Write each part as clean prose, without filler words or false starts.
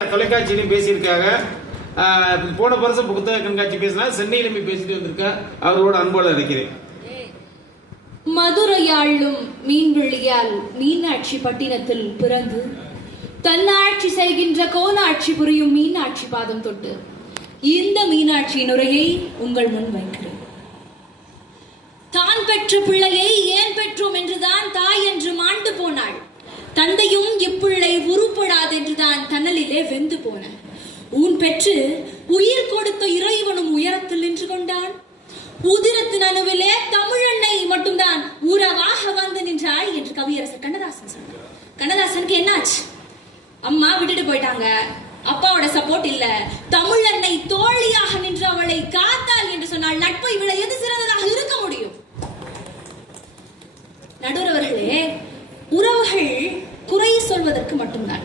தொலைக்காட்சியிலும் பேசியிருக்காங்க. போன வருஷம் புத்தக கண்காட்சி பேசினா சென்னையிலுமே பேசிட்டு வந்திருக்கா. அவரோட அன்போடு இருக்கிறேன். மதுரையாளும் மீன்வெளியால் மீனாட்சி பட்டினத்தில் பிறந்து தன்னாட்சி செய்கின்ற கோலாட்சி புரியும் மீனாட்சி பாதம் தொட்டு இந்த மீனாட்சியின் உரையை உங்கள் முன் வைக்கிறேன். தான் பெற்ற பிள்ளையை ஏன் பெற்றோம் என்றுதான் தாய் என்று மாண்டு போனாள். தந்தையும் இப்பிள்ளை உருப்படாது என்றுதான் தன்னலிலே வெந்து போன. ஊன் பெற்று உயிர் கொடுத்த இறைவனும் உயரத்தில் நின்று கொண்டான். உதிரத்தின் அணுவிலே தமிழன்னை மட்டும்தான் உறவாக வந்து நின்றாள் என்று கவியரசர் கண்ணதாசன் சொன்னார். கண்ணதாசனுக்கு என்னாச்சு? அம்மா விட்டுட்டு போயிட்டாங்க, அப்பாவோட சப்போர்ட் இல்ல, தமிழன்னை தோழியாக நின்று அவளை காத்தாள் என்று சொன்னால் நட்பை விட எது சிறந்ததாக இருக்க முடியும்? நடுவர்களே, உறவுகள் குறை சொல்வதற்கு மட்டும்தான்.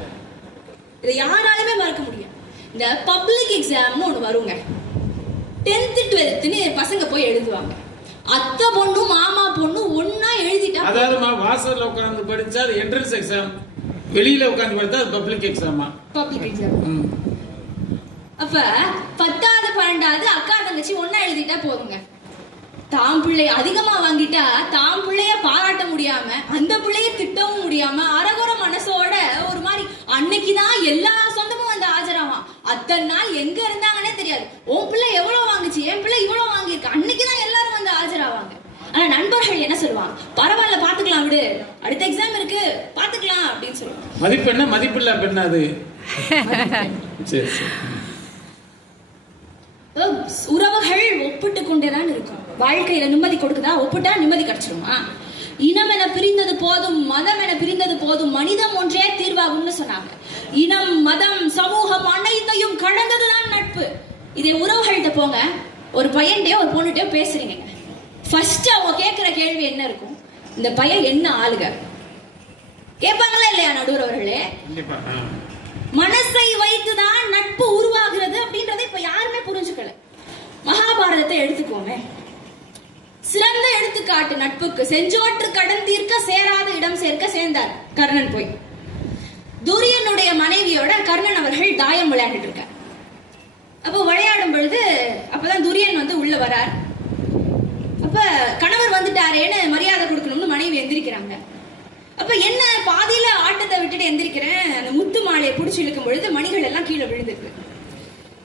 இதை யாராலுமே மறக்க முடியும். இந்த பப்ளிக் எக்ஸாம்னு ஒண்ணு வருங்க. 10th 12th பசங்க போய் எழுதுவாங்க. அத்தை பொண்ணு மாமா பொண்ணு ஒன்னா எழுதிட்டா, அதாவது வாசல்ல உட்கார்ந்து படிச்சா என்ட்ரன்ஸ் எக்ஸாம், வெளியில உட்கார்ந்து படிச்சா பப்ளிக் எக்ஸாமா? Public exam. அப்ப 10வது 12வது அக்கா தங்கச்சி ஒன்னா எழுதிட்டா போதுங்க. தாம் பிள்ளை அதிகமா வாங்கிட்டா தாம் பிள்ளைய பாராட்ட முடியாம, அந்த பிள்ளைய திட்டவும் முடியாம, அரகுற மனசோட ஒரு மாதிரி அன்னைக்குதான் எல்லா சொந்தமும் வந்து ஆஜராவான். அத்தனை நாள் எங்க இருந்தாங்கன்னே தெரியாது. உன் பிள்ளை எவ்வளவு வாங்குச்சு, என் பிள்ளை இவ்வளவு வாங்கியிருக்கு, அன்னைக்குதான் எல்லாரும் வந்து ஆஜராவாங்க. ஆனா நண்பர்கள் என்ன சொல்லுவாங்க? பரவாயில்ல பாத்துக்கலாம், விடு, அடுத்த எக்ஸாம் இருக்கு பாத்துக்கலாம் அப்படின்னு சொல்லுவாங்க. மதிப்பெண்ண மதிப்பில்லா பெண்ணா அது? சரி சரி. உறவுகள் ஒப்பிட்டு கொண்டேதான் இருக்கும். வாழ்க்கையில நிம்மதி கொடுக்குதா? ஒப்பிட்டா நிம்மதி கிடைச்சிருமா? இனம் என பிரிந்தது போதும், மதம் என பிரிந்தது போதும், மனிதம் ஒன்றே தீர்வாகும்னு சொன்னாங்க. இனம், மதம், சமூகம் அனைத்தையும் கடந்ததுதான் நட்பு. இதே உறவுகள்கிட்ட போங்க, ஒரு பையன்கிட்டயோ ஒரு பொண்ணுகிட்டயோ பேசுறீங்க. ஃபர்ஸ்ட் அவங்க கேட்கிற கேள்வி என்ன இருக்கும்? இந்த பையன் என்ன ஆளுக கேட்பாங்களா இல்லையா நடுவர்களே? மனசை வைத்துதான் நட்பு உருவாகிறது அப்படின்றத இப்ப யாருமே புரிஞ்சுக்கல. மகாபாரதத்தை எடுத்துக்கோமே, சிறந்த எடுத்துக்காட்டு நட்புக்கு. செஞ்சோற்று கடன் தீர்க்க சேராத இடம் சேர்க்க சேர்ந்தார் கர்ணன் போய். துரியனுடைய மனைவியோட கர்ணன் அவர்கள் தாயம் விளையாண்டுட்டு இருக்கார். அப்போ விளையாடும் பொழுது அப்பதான் துரியன் வந்து உள்ள வரார். அப்ப கணவர் வந்துட்டாரேன்னு மரியாதை கொடுக்கணும்னு மனைவி எந்திரிக்கிறாங்க. அப்ப என்ன பாதியில ஆட்டத்தை விட்டுட்டு எந்திரிக்கிறேன், அந்த முத்து மாலையை பிடிச்சி இழுக்கும் பொழுது மணிகள் எல்லாம் கீழே விழுந்துருக்கு.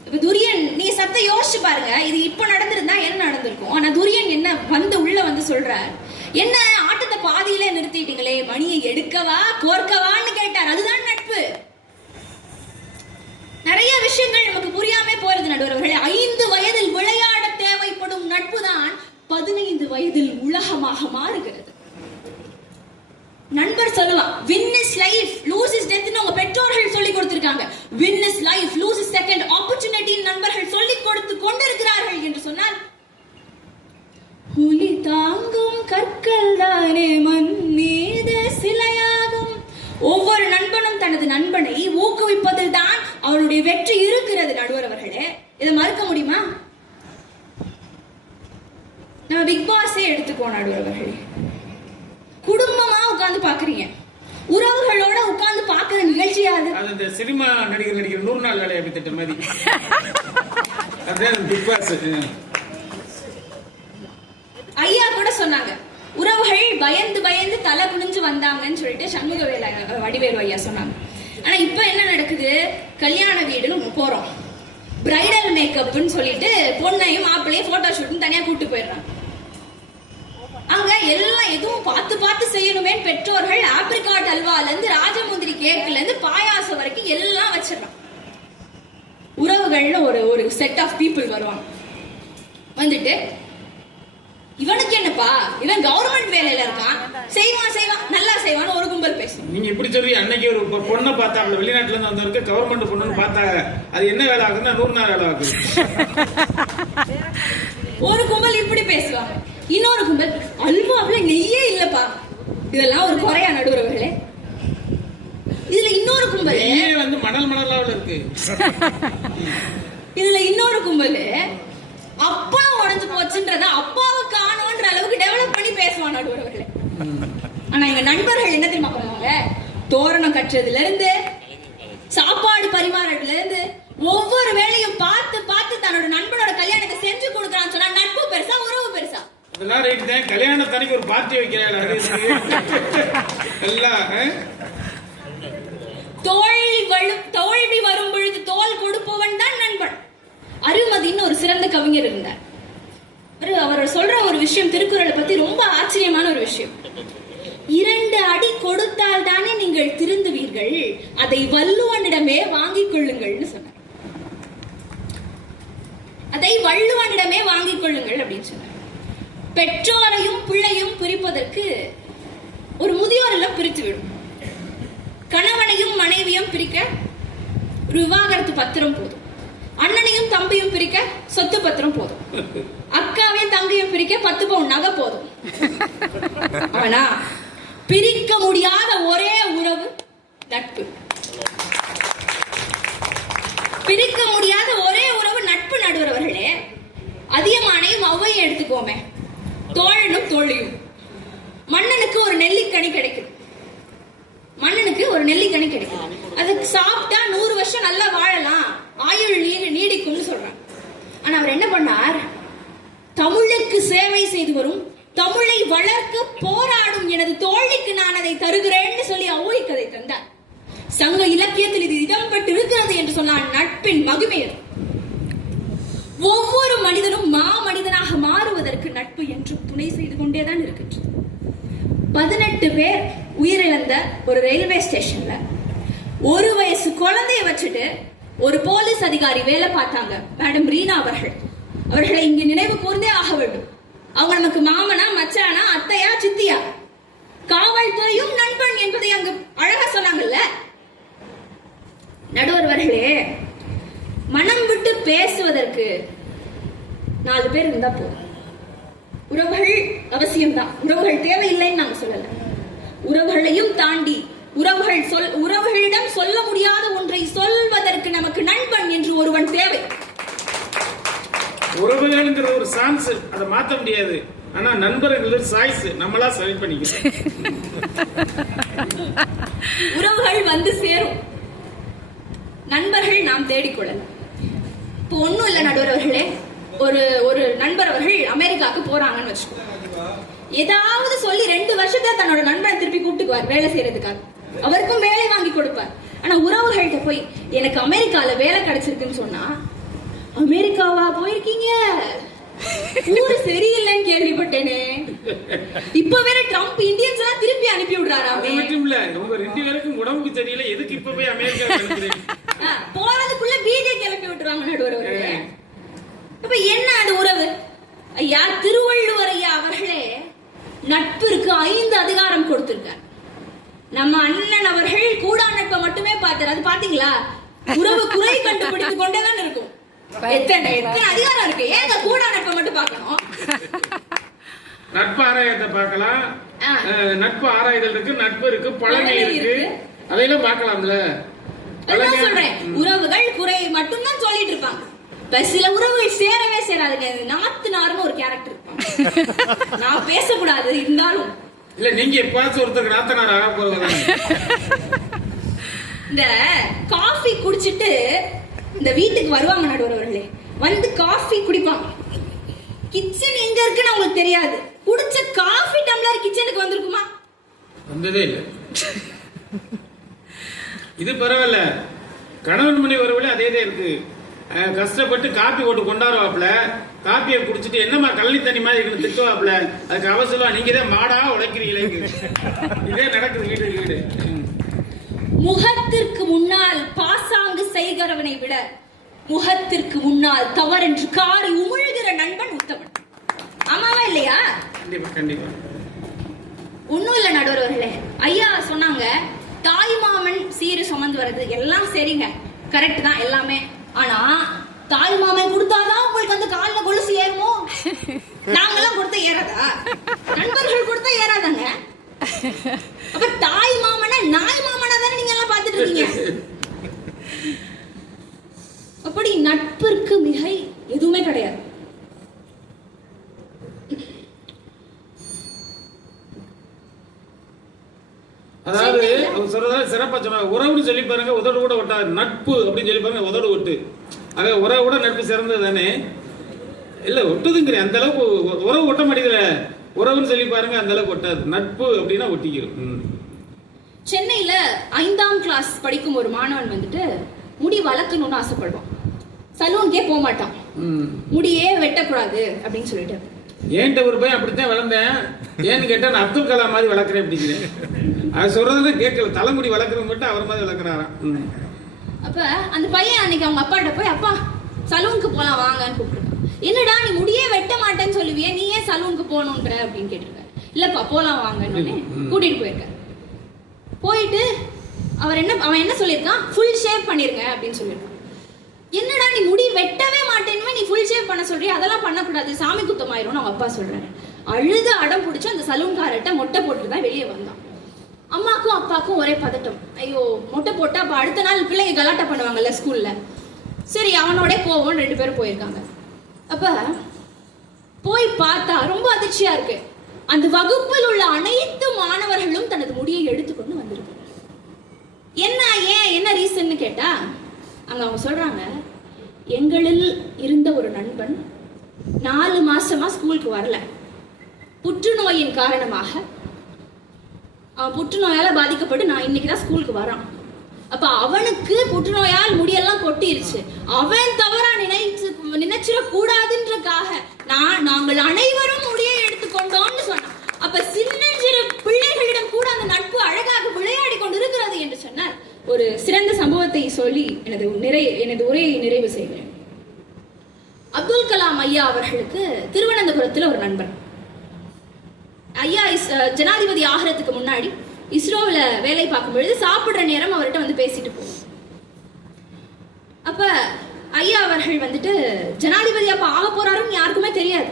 இப்ப துரியன், நீ சத்த யோசிச்சு பாருங்க, இது இப்ப நடந்திருந்தா என்ன நடந்திருக்கும்? ஆனா துரியன் என்ன வந்து உள்ள வந்து சொல்றார், என்ன ஆட்டத்தை பாதியில நிறுத்திட்டீங்களே, மணியை எடுக்கவா கோர்க்கவான்னு கேட்டார். அதுதான் நட்பு. நிறைய விஷயங்கள் நமக்கு புரியாம போறது நடுவர்களே. 5 வயதில் விளையாட தேவைப்படும் நட்பு தான் 15 வயதில் உலகமாக மாறுகிறது. நண்பர் சொல்லுவான், win is life, lose is death ன்னு உங்க பெற்றோர்கள் சொல்லி கொடுத்திருக்காங்க. win is life, lose is second opportunity நண்பர்கள் சொல்லி கொடுத்து கொண்டிருக்கிறார்கள் என்று சொன்னால், புலி தாங்கும் கற்கள் தானே மண் மீது சிலையாகும். ஒவ்வொரு நண்பனும் தனது நண்பனை ஊக்குவிப்பதில் தான் அவனுடைய வெற்றி இருக்கிறது. நடுவர் அவர்களே, இதை மறுக்க முடியுமா? நம்ம பிக் பாஸே எடுத்துக்கோ நடுவர் அவர்களே. குடும்பமா உட்கார்ந்து பாக்குறீங்க, உறவுகளோட உட்கார்ந்து பாக்குற நிகழ்ச்சியாது. அது இந்த சினிமா நடிகர் 100 நாள் வேலையை திட்ட மாதிரி. பிக் பாஸ் ஐயா கூட சொன்னாங்க, உறவுகள் பயந்து பயந்து தலை குனிஞ்சு வந்தாங்கன்னு சொல்லிட்டு சண்முகவேல வடிவேலு ஐயா சொன்னாங்க. ஆனா இப்ப என்ன நடக்குது? கல்யாண வீடுன்னு போறோம், பிரைடல் மேக்கப்னு சொல்லிட்டு பொண்ணையும் மாப்பிள்ளையும் போட்டோ ஷூட்னு தனியா கூட்டு போயிடுறாங்க. அங்க எல்லாம் எதுவும் பார்த்து பார்த்து செய்யணுமே பெற்றோர்கள் ஆப்ரிகாட் அல்வால இருந்து ராஜமுந்திரி கேக்ல இருந்து பாயாசம் வரைக்கும் எல்லாம் வச்சிடறான். உறவுகள்னு ஒரு செட் ஆஃப் பீப்புள் வருவாங்க. வந்துட்டு, இவனுக்கு என்னப்பா, இவன் கவர்மெண்ட் வேலையில இருக்கான், செய்வான் செய்வான் நல்லா செய்வான்னு ஒரு கும்பல் பேசும். நீங்க இப்படி சொல்லி அன்னைக்கு ஒரு பொண்ணை பார்த்தா, வெளிநாட்டுல இருந்து வந்தவருக்கு கவர்மெண்ட் பொண்ணுன்னு பார்த்தா அது என்ன வேலை ஆகுதுன்னா 100 நாள் வேலை ஆகுது. ஒரு கும்பல் இப்படி பேசுவாங்க. இன்னொரு கும்பல், அல்வாவில நெய்யே இல்லப்பா, இதெல்லாம் ஒரு குறையா நடுவர்களே? இதுல இன்னொரு கும்பல் வந்து மணல் மணலாவில் இருக்கு. இதுல இன்னொரு கும்பல் அப்பா உடஞ்சு போச்சுன்றத அப்பாவை காணோன்ற அளவுக்கு டெவலப் பண்ணி பேசுவான் நடுவர்களே. ஆனா எங்க நண்பர்கள் என்ன தெரியுமா பண்ணுவாங்க? தோரணம் கட்டுறதுல இருந்து சாப்பாடு பரிமாறதுல நினைச்சிட்டேன் கல்யாணத்தன்னைக்கு ஒரு பார்ட்டி வைக்கிறாள் எல்லாம் தோல்வி வரும் பொழுது தோல் கொடுப்பவன் தான் நண்பன். அருமதின்னு ஒரு சிறந்த கவிஞர் இருந்தார். அவர் சொல்ற ஒரு விஷயம் திருக்குறளை பத்தி ரொம்ப ஆச்சரியமான ஒரு விஷயம். 2 அடி கொடுத்தால் தானே நீங்கள் திருந்துவீர்கள், அதை வள்ளுவனிடமே வாங்கிக் கொள்ளுங்கள்னு சொன்னார். அதை வள்ளுவனிடமே வாங்கிக் கொள்ளுங்கள் அப்படின்னு சொன்னார். பெற்றோரையும் பிள்ளையும் பிரிப்பதற்கு ஒரு முதியோர் இல்லம் பிரித்து விடும். கணவனையும் மனைவியும் பிரிக்க விவாகரத்து பத்திரம் போதும். அண்ணனையும் தம்பியும் பிரிக்க சொத்து பத்திரம் போதும். அக்காவையும் தங்கையும் பிரிக்க 10 பவுன் நகை போதும். ஆனா பிரிக்க முடியாத ஒரே உறவு நட்பு. பிரிக்க முடியாத ஒரே உறவு நட்பு. நடுவர் அவர்களே, அதியமானையும் ஔவையும் எடுத்துக்கோமே, தோழனும் தோழியும். மன்னனுக்கு ஒரு நெல்லிக்கனி கிடைக்குது. அதுக்கு சாப்பிட்டா 100 வருஷம் நல்லா வாழலாம், ஆயுள் நீடிக்கும்னு சொல்றான். ஆனா அவர் என்ன பண்ணார்? தமிழுக்கு சேவை செய்து வரும், தமிழை வளர்க்க போராடும் எனது தோழிக்கு நான் அதை தருகிறேன்னு சொல்லி ஔவை கதை தந்தார். சங்க இலக்கியத்தில் இது இடம்பெற்று இருக்கிறது என்று சொன்னான். நட்பின் மகிமை. ஒவ்வொரு மனிதனும் மாமனிதனாக மாறுவதற்கு நட்பு என்றும் துணை செய்து கொண்டேதான் இருக்கின்றது. 18 பேர் உயிரிழந்த ஒரு ரயில்வே ஸ்டேஷன்ல 1 வயசு குழந்தைய வச்சுட்டு ஒரு போலீஸ் அதிகாரி வேலை பார்த்தாங்க, மேடம் ரீனா அவர்களை இங்கு நினைவு கூர்ந்தே ஆக வேண்டும். அவங்க நமக்கு மாமனா, மச்சானா, அத்தையா, சித்தியா. காவல்துறையும் நண்பன் என்பதை அங்கு அழகா சொன்னாங்கல்ல. நடுவர்களே, மனம் விட்டு பேசுவதற்கு 4 பேர் இருந்தா போதும். உறவுகள் அவசியம்தான், உறவுகள் தேவையில்லைன்னு நாங்க சொல்லல. உறவுகளையும் தாண்டி உறவுகளிடம் சொல்ல முடியாத ஒன்றை சொல்வதற்கு நமக்கு நண்பன் என்று ஒருவன் தேவை. உறவுகள்ங்கிற ஒரு சான்ஸ், அதை மாத்த முடியாது. ஆனா நண்பர்கள் சாய்ஸ், நம்மளா செலக்ட் பண்ணிக்கலாம். உறவுகள் வந்து சேரும், நண்பர்கள் நாம் தேடிக்கொள்ளலாம். இப்போ ஒண்ணும் இல்ல நடுவர் அவர்களே, ஒரு நண்பர் அவர்கள் அமெரிக்காவுக்கு போறாங்கன்னு வச்சுக்கோ. ஏதாவது சொல்லி 2 வருஷத்துல தன்னோட நண்பனை திருப்பி கூப்பிட்டுக்குவார் வேலை செய்யறதுக்காக. அவருக்கும் வேலை வாங்கி கொடுப்பார். ஆனா உறவுகள்கிட்ட போய் எனக்கு அமெரிக்கால வேலை கிடைச்சிருக்குன்னு சொன்னா, அமெரிக்காவா போயிருக்கீங்க, ஊரு சரியில்லைன்னு கேள்விப்பட்டேனே. இப்ப வேற ட்ரம்ப் இந்தியன்ஸ் எல்லாம் திருப்பி அனுப்பி விடுறாராமே. உங்க 2 பேருக்கும் உடம்புக்கு தெரியல, எதுக்கு இப்ப போய் அமெரிக்கா போறதுக்குள்ள பிஜே கிளப்பி விட்டுருவாங்க நடுவர். அப்ப என்ன அது உறவு? ஐயா திருவள்ளுவர் ஐயா அவர்களே நட்பிற்கு 5 அதிகாரம் கொடுத்திருக்கார். நம்ம அண்ணன் அவர்கள் கூடா நட்பை மட்டுமே பார்த்தார். அது பாத்தீங்களா? உறவு குறை கண்டுபிடித்துக் கொண்டேதான் இருக்கும். எத்தனை அதிகாரம் இருக்கு, ஏங்க கூடா நட்பை மட்டும் பார்க்கணும்? நட்பு ஆராயத்தை பார்க்கலாம், நட்பு ஆராய்தல் இருக்கு, நட்பு இருக்கு, பழமை இருக்கு, அதையெல்லாம் பார்க்கலாம்ல. சொல்றேன், உறவுகள் குறை மட்டும் தான் சொல்லிட்டு இருப்பாங்க. சில உறவுகள் சேரவே சேராதுங்க. நாத்துனார்னு ஒரு கேரக்டர் இருப்பாங்க. நான் பேசக்கூடாது இருந்தாலும் இல்ல, நீங்க எப்பாச்சும் ஒருத்தருக்கு நாத்தனார் ஆக போறீங்க. இந்த காஃபி குடிச்சிட்டு இந்த வீட்டுக்கு வருவாங்க நடுவர்களே, வந்து காஃபி குடிப்பாங்க. கிச்சன் எங்க இருக்குன்னு அவங்களுக்கு தெரியாது. குடிச்ச காஃபி டம்ளர் கிச்சனுக்கு வந்திருக்குமா? வந்ததே இல்ல. இது பரவாயில்ல, கணவன் மணி வரவில்லை அதேதான் இருக்கு. கஷ்டப்பட்டு காப்பி போட்டு கொண்டாடுவாப்ல, காப்பியை குடிச்சிட்டு என்னமா கள்ளி தண்ணி மாதிரி இருக்கு திட்டுவாப்ல. அதுக்கு அவசரம் நீங்க தான் மாடா உழைக்கிறீங்களே. இதே நடக்குது வீடு. முகத்திற்கு முன்னால் பாசாங்கு செய்கிறவனை விட முகத்திற்கு முன்னால் தவறென்று காரி உமிழ்கிற நண்பன் உத்தமன். ஆமாவா இல்லையா? கண்டிப்பா. ஒண்ணும் இல்ல நடுவர்களே, ஐயா சொன்னாங்க தாய் மாமன் சீரு சுமந்து வர்றது எல்லாம் சரிங்க, கரெக்ட் தான் எல்லாமே. ஆனா தாய் மாமன் கொடுத்தாதான் உங்களுக்கு அந்த கால்ல கொலுசு ஏறுமோ? நாங்கெல்லாம் கொடுத்த ஏறாதா? நண்பர்கள் கொடுத்தா ஏறாதாங்க. அப்ப தாய் மாமனா நாய் மாமனா தானே நீங்க எல்லாம் பாத்துட்டு இருக்கீங்க. அப்படி நட்பிற்கு மிகை எதுவுமே கிடையாது. அதாவது சொல்றதா சிறப்பா சொன்னாங்க. உறவுன்னு சொல்லி பாருங்க, உதடு கூட ஒட்டாது. நட்பு அப்படின்னு சொல்லி பாருங்க, உதடு ஒட்டு. ஆக உறவு கூட நட்பு சிறந்தது தானே. இல்ல ஒட்டுதுங்கிறேன், அந்த அளவுக்கு உறவு ஒட்ட மாட்டேங்குதுல. உறவுன்னு சொல்லி பாருங்க, அந்த அளவுக்கு ஒட்டாது. நட்பு அப்படின்னா ஒட்டிக்கிறோம். சென்னையில 5ஆம் கிளாஸ் படிக்கும் ஒரு மாணவன் வந்துட்டு முடி வளர்க்கணும்னு ஆசைப்படுவான். சலூனுக்கே போக மாட்டான், முடியே வெட்டக்கூடாது அப்படின்னு சொல்லிட்டு. ஏன்ட்ட ஒரு பையன் அப்படித்தான் வளர்ந்தேன். ஏன்னு கேட்டா நான் அப்துல் கலாம் மாதிரி வளர்க்குறேன் அப்படிங்கிறேன். அது சொல்றதுல கேட்கல, தலைமுடி வளர்க்கறது மட்டும் அவர் மாதிரி வளர்க்குறாராம். அப்ப அந்த பையன் அன்னைக்கு அவங்க அப்பாட்ட போய், அப்பா சலூனுக்கு போலாம் வாங்கன்னு கூப்பிட்டுருக்கான். என்னடா நீ முடியே வெட்ட மாட்டேன்னு சொல்லுவியே, நீ ஏன் சலூனுக்கு போகணுன்ற அப்படின்னு கேட்டிருக்காரு. இல்லப்பா போலாம் வாங்கன்னு கூட்டிட்டு போயிருக்காரு. போயிட்டு அவன் என்ன சொல்லியிருக்கான், ஃபுல் ஷேவ் பண்ணிருங்க அப்படின்னு சொல்லியிருக்கான். என்னடா நீ முடி வெட்டவே மாட்டேன்னு நீ ஃபுல் ஷேவ் பண்ண சொல்றிய, அதெல்லாம் பண்ணக்கூடாது, சாமி குத்தமாயிரும் அவங்க அப்பா சொல்றாரு. அழுது அடம் பிடிச்சு அந்த சலூன்காரர்கிட்ட மொட்டை போட்டு தான் வெளியே வந்தான். அம்மாக்கும் அப்பாக்கும் ஒரே பதட்டம். ஐயோ மொட்டை போட்டா அப்ப அடுத்த நாள் பிள்ளைங்க கலாட்டா பண்ணுவாங்கல்ல ஸ்கூல்ல. சரி அவனோட போவோம், 2 பேரும் போயிருக்காங்க. அப்ப போய் பார்த்தா ரொம்ப அதிர்ச்சியா இருக்கு. அந்த வகுப்பில் உள்ள அனைத்து மாணவர்களும் தனது முடியை எடுத்துக்கொண்டு வந்திருக்கு. என்ன ரீசன் கேட்டா அங்க அவங்க சொல்றாங்க, எங்களில் இருந்த ஒரு நண்பன் 4 மாசமா ஸ்கூலுக்கு வரல. புற்றுநோயின் காரணமாக அவன் புற்றுநோயால பாதிக்கப்பட்டு நான் இன்னைக்குதான் ஸ்கூலுக்கு வரான். அப்ப அவனுக்கு புற்றுநோயால் முடியெல்லாம் கொட்டிருச்சு. அவன் தவறா நினைச்சிட கூடாதுன்றக்காக நாங்கள் அனைவரும் முடியை எடுத்துக்கொண்டோம்னு சொன்னான். அப்ப சின்னஞ்சிறு பிள்ளைகளிடம் கூட அந்த நட்பு அழகாக விளையாடி கொண்டு இருக்கிறது என்று சொன்னார். ஒரு சிறந்த சம்பவத்தை சொல்லி எனது உரையை நிறைவு செய்கிறேன். அப்துல் கலாம் ஐயா அவர்களுக்கு திருவனந்தபுரத்தில் ஒரு நண்பர். ஐயா ஜனாதிபதி ஆகிறதுக்கு முன்னாடி இஸ்ரோவில் வேலை பார்க்கும் பொழுது சாப்பிடுற நேரம் அவர்கிட்ட வந்து பேசிட்டு போவோம். அப்ப ஐயா அவர்கள் வந்துட்டு ஜனாதிபதி அப்ப ஆக போறாருன்னு யாருக்குமே தெரியாது.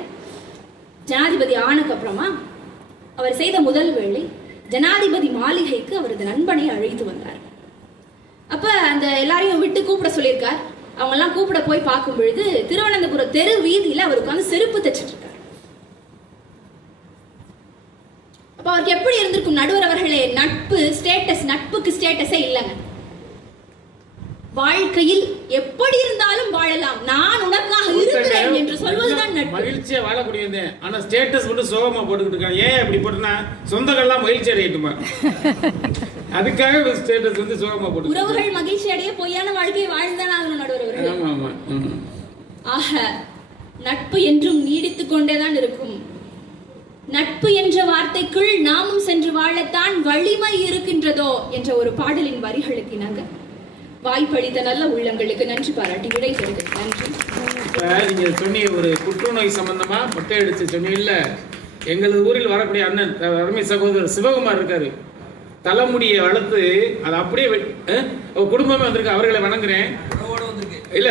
ஜனாதிபதி ஆனதுக்கு அப்புறமா அவர் செய்த முதல் வேளை ஜனாதிபதி மாளிகைக்கு அவரது நண்பனை அழைத்து வந்தார். அப்ப அந்த எல்லாரையும் விட்டு கூப்பிட சொல்லியிருக்கார். அவங்க எல்லாம் கூப்பிட போய் பார்க்கும் பொழுது திருவனந்தபுரம் தெரு வீதியில அவர் உட்கார்ந்து செருப்பு தைச்சிட்டு இருக்காரு. அப்ப அவருக்கு எப்படி இருந்திருக்கும்? நடுவர் அவர்களே, நட்புக்கு ஸ்டேட்டஸே இல்லைங்க. வாழ்க்கையில் எப்படி இருந்தாலும் வாழலாம், நான் உனக்காக இருக்கிறேன் என்று சொல்வதுதான் நட்பு. மகிழ்ச்சியா வாழக்கூடியது. ஆனா ஸ்டேட்டஸ் மட்டும் சோகமா போட்டுக்கிட்டு இருக்காங்க. ஏன் அப்படி போட்டுனா சொந்தங்கள்லாம் மகிழ்ச்சி அடையட்டுமா, அதுக்காக ஸ்டேட்டஸ் வந்து சோகமா போட்டு. உறவுகள் மகிழ்ச்சி அடைய பொய்யான வாழ்க்கையை வாழ்ந்தான் ஆகணும் நடுவர் அவர்கள். ஆமா ஆமா. ஆக நட்பு என்றும் நீடித்துக் கொண்டேதான் இருக்கும். நட்பு என்ற வார்த்தைக்குள் நாமும் சென்று வாழத்தான் வலிமை இருக்கின்றதோ என்ற ஒரு பாடலின் வரிகளுக்கு இணங்க வாய்ப்பளித்த நல்ல உள்ளங்களுக்கு நன்றி பாராட்டி விடை தருகிறேன். நன்றி. நீங்க சொன்னீங்க ஒரு புற்றுநோய் சம்பந்தமா மொட்டை அடிச்சு சொன்னீங்கல்ல, எங்களது ஊரில் வரக்கூடிய அண்ணன் அருமை சகோதரர் சிவகுமார் இருக்காரு. தலைமுடியை வளர்த்து அதை அப்படியே குடும்பமே வந்திருக்கு. அவர்களை வணங்குறேன். இல்ல